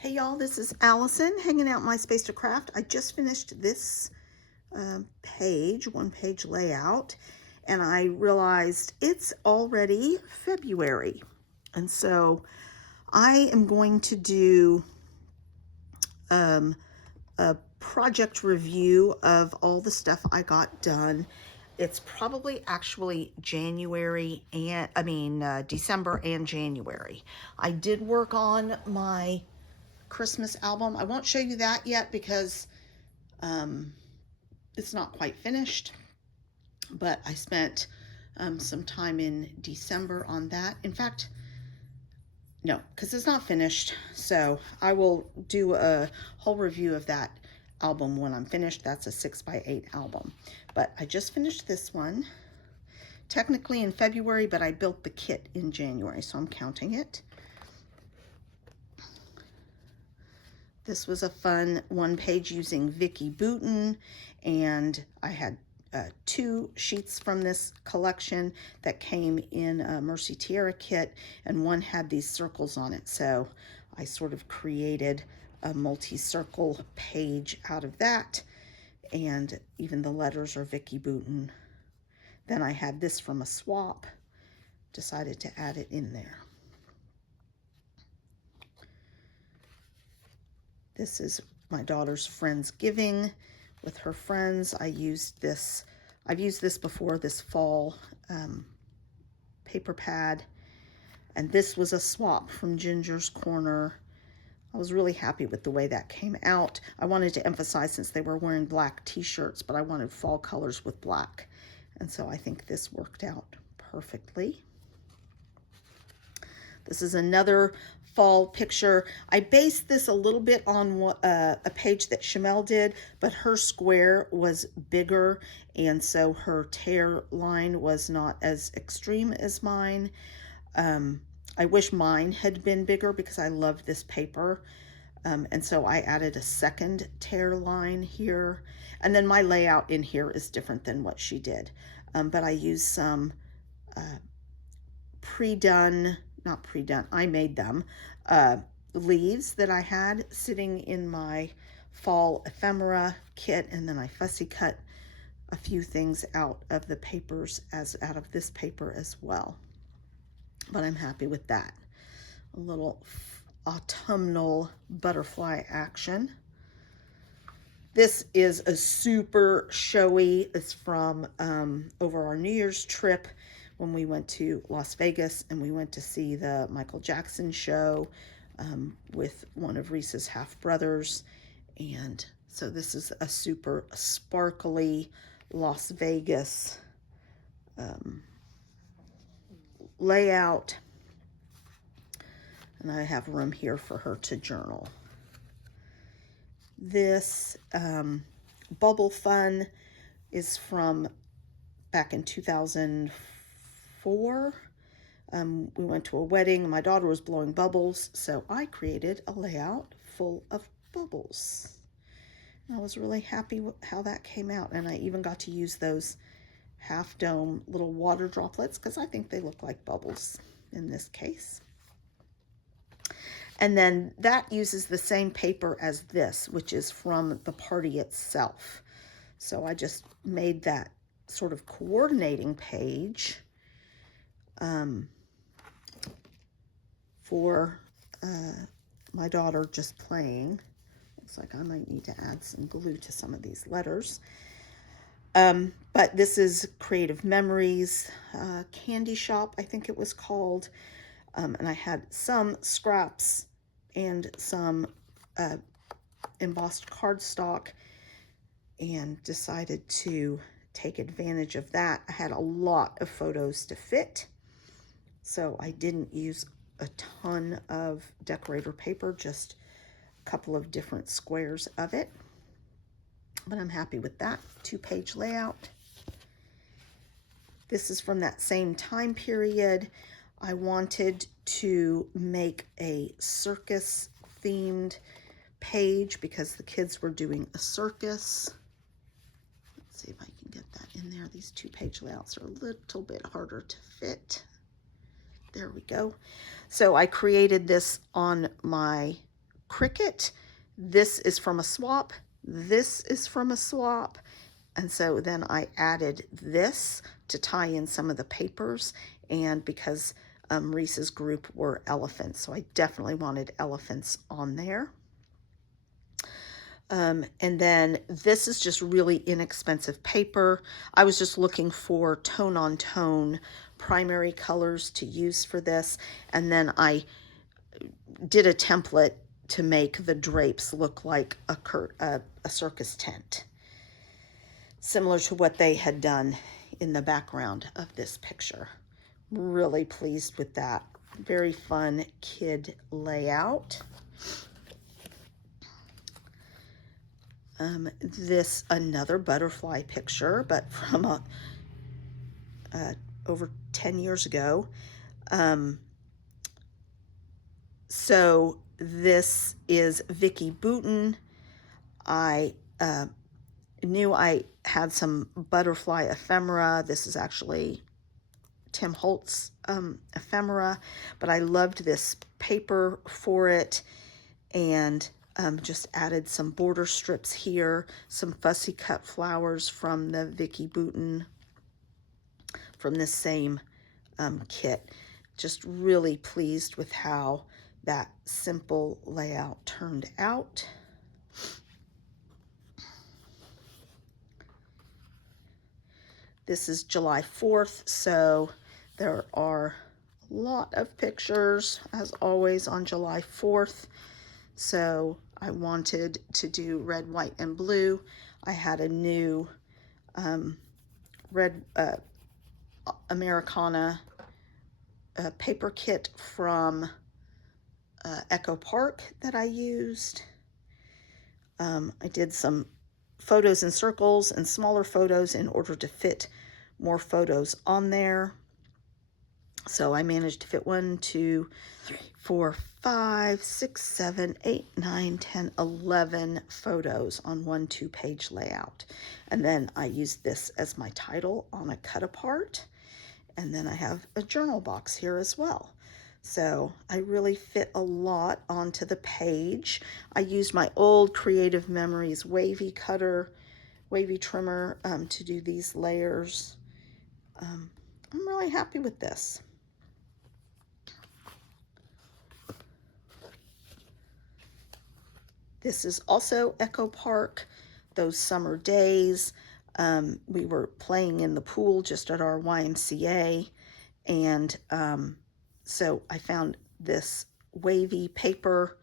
Hey y'all, this is Allison hanging out my space to craft. I just finished this one page layout, and I realized it's already February. And so I am going to do a project review of all the stuff I got done. It's probably actually December and January. I did work on my Christmas album. I won't show you that yet because it's not quite finished, but I spent some time in December on that. In fact, no, because it's not finished. So I will do a whole review of that album when I'm finished. That's a 6x8 album. But I just finished this one, technically in February, but I built the kit in January, so I'm counting it. This was a fun one page using Vicki Boutin, and I had 2 sheets from this collection that came in a Mercy Tiara kit, and one had these circles on it. So I sort of created a multi-circle page out of that, and even the letters are Vicki Boutin. Then I had this from a swap, decided to add it in there. This is my daughter's Friendsgiving with her friends. I've used this before, this fall paper pad. And this was a swap from Ginger's Corner. I was really happy with the way that came out. I wanted to emphasize, since they were wearing black t-shirts, but I wanted fall colors with black. And so I think this worked out perfectly. This is another fall picture. I based this a little bit on a page that Shamel did, but her square was bigger, and so her tear line was not as extreme as mine. I wish mine had been bigger because I loved this paper. And so I added a second tear line here. And then my layout in here is different than what she did. But I used some I made them, leaves that I had sitting in my fall ephemera kit, and then I fussy cut a few things out of the papers out of this paper as well. But I'm happy with that. A little autumnal butterfly action. This is a super showy. It's from over our New Year's trip when we went to Las Vegas, and we went to see the Michael Jackson show with one of Reese's half-brothers. And so this is a super sparkly Las Vegas layout. And I have room here for her to journal. This Bubble Fun is from back in 2004. We went to a wedding. My daughter was blowing bubbles, so I created a layout full of bubbles. And I was really happy with how that came out, and I even got to use those half dome little water droplets because I think they look like bubbles in this case. And then that uses the same paper as this, which is from the party itself. So I just made that sort of coordinating page for my daughter just playing. Looks like I might need to add some glue to some of these letters. But this is Creative Memories Candy Shop, I think it was called. And I had some scraps and some embossed cardstock, and decided to take advantage of that. I had a lot of photos to fit, so I didn't use a ton of decorator paper, just a couple of different squares of it. But I'm happy with that 2-page layout. This is from that same time period. I wanted to make a circus themed page because the kids were doing a circus. Let's see if I can get that in there. These 2-page layouts are a little bit harder to fit. There we go. So I created this on my Cricut. This is from a swap. This is from a swap. And so then I added this to tie in some of the papers, and because Reese's group were elephants, so I definitely wanted elephants on there. And then this is just really inexpensive paper. I was just looking for tone-on-tone primary colors to use for this, and then I did a template to make the drapes look like a circus tent, similar to what they had done in the background of this picture. Really pleased with that. Very fun kid layout. This another butterfly picture, but from over 10 years ago. So this is Vicki Boutin. I knew I had some butterfly ephemera. This is actually Tim Holtz ephemera, but I loved this paper for it, and just added some border strips here, some fussy cut flowers from the Vicki Boutin, from this same kit. Just really pleased with how that simple layout turned out. This is July 4th, so there are a lot of pictures, as always, on July 4th. So I wanted to do red, white, and blue. I had a new red Americana paper kit from Echo Park that I used. I did some photos in circles and smaller photos in order to fit more photos on there. So I managed to fit 1, 2, 3, 4, 5, 6, 7, 8, 9, 10, 11 photos on one 2-page layout. And then I used this as my title on a cut apart. And then I have a journal box here as well. So I really fit a lot onto the page. I used my old Creative Memories wavy trimmer to do these layers. I'm really happy with this. This is also Echo Park, those summer days. We were playing in the pool just at our YMCA, and so I found this wavy paper,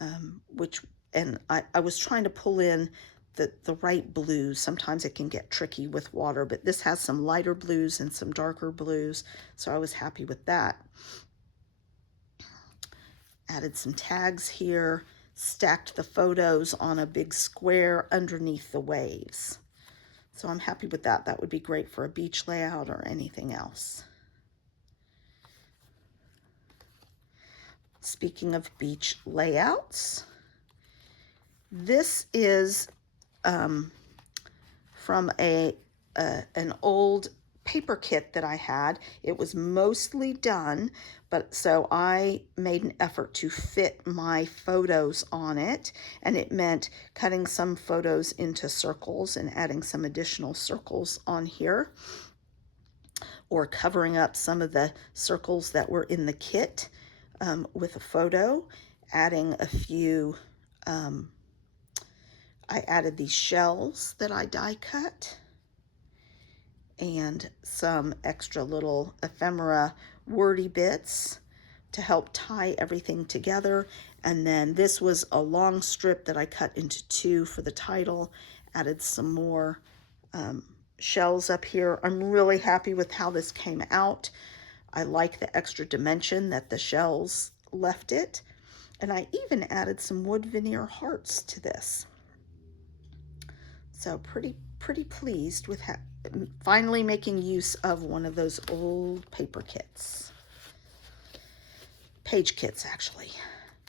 and I was trying to pull in the right blues. Sometimes it can get tricky with water, but this has some lighter blues and some darker blues, so I was happy with that. Added some tags here, stacked the photos on a big square underneath the waves. So I'm happy with that. That would be great for a beach layout or anything else. Speaking of beach layouts, this is from an old paper kit that I had. It was mostly done, but so I made an effort to fit my photos on it, and it meant cutting some photos into circles and adding some additional circles on here, or covering up some of the circles that were in the kit with a photo, adding a few, I added these shells that I die cut, and some extra little ephemera wordy bits to help tie everything together. And then this was a long strip that I cut into 2 for the title, added some more shells up here. I'm really happy with how this came out. I like the extra dimension that the shells left it. And I even added some wood veneer hearts to this. So pretty pleased with finally making use of one of those old paper kits. Page kits, actually.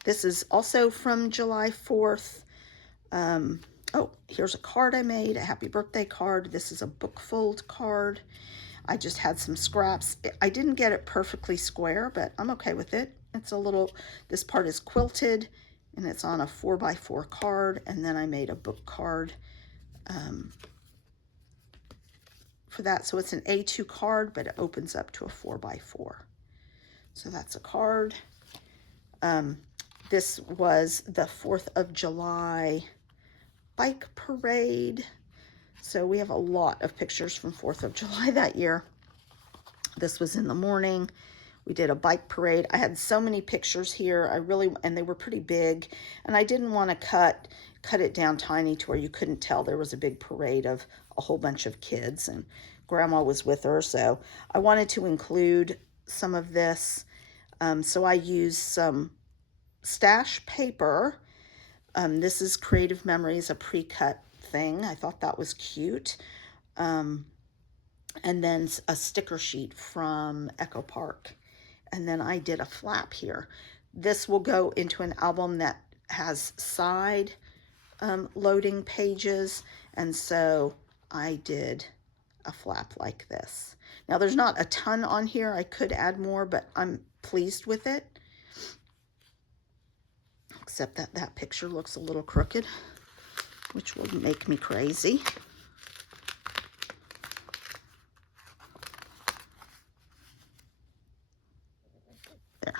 This is also from July 4th. Oh, here's a card I made, a happy birthday card. This is a book fold card. I just had some scraps. I didn't get it perfectly square, but I'm okay with it. It's a little, this part is quilted, and it's on a 4x4 card, and then I made a book card for that. So it's an A2 card, but it opens up to a 4x4. So that's a card. This was the 4th of July bike parade. So we have a lot of pictures from 4th of July that year. This was in the morning. We did a bike parade. I had so many pictures here. And they were pretty big. And I didn't want to cut it down tiny to where you couldn't tell there was a big parade of a whole bunch of kids. And Grandma was with her. So I wanted to include some of this. So I used some stash paper. This is Creative Memories, a pre-cut thing. I thought that was cute. And then a sticker sheet from Echo Park. And then I did a flap here. This will go into an album that has side loading pages. And so I did a flap like this. Now there's not a ton on here. I could add more, but I'm pleased with it. Except that that picture looks a little crooked, which will make me crazy. There.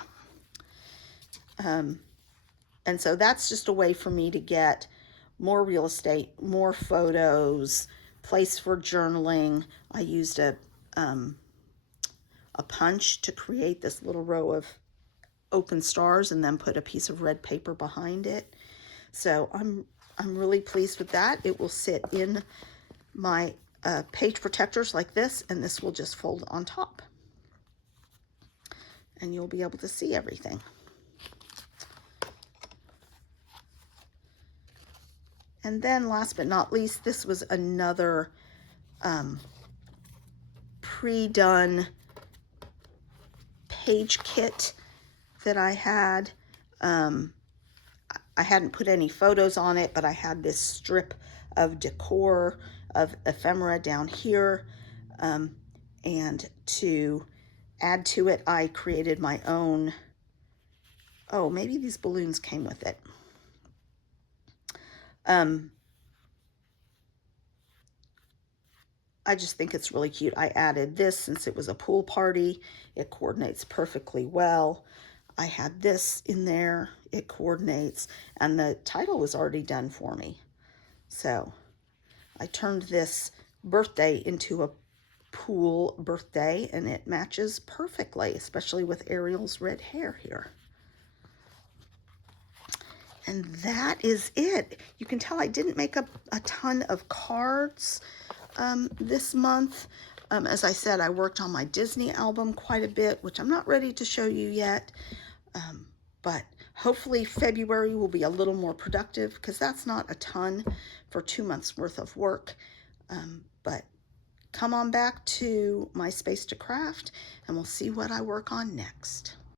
And so that's just a way for me to get more real estate, more photos, place for journaling. I used a punch to create this little row of open stars and then put a piece of red paper behind it. So I'm really pleased with that. It will sit in my page protectors like this, and this will just fold on top. And you'll be able to see everything. And then last but not least, this was another pre-done page kit that I had. I hadn't put any photos on it, but I had this strip of decor of ephemera down here. And to add to it, I created my own. Oh, maybe these balloons came with it. I just think it's really cute. I added this since it was a pool party. It coordinates perfectly well. I had this in there. It coordinates. And the title was already done for me. So I turned this birthday into a pool birthday, and it matches perfectly, especially with Ariel's red hair here. And that is it. You can tell I didn't make a ton of cards this month. As I said, I worked on my Disney album quite a bit, which I'm not ready to show you yet. But hopefully February will be a little more productive, because that's not a ton for 2 months worth of work. But come on back to my Space to Craft, and we'll see what I work on next.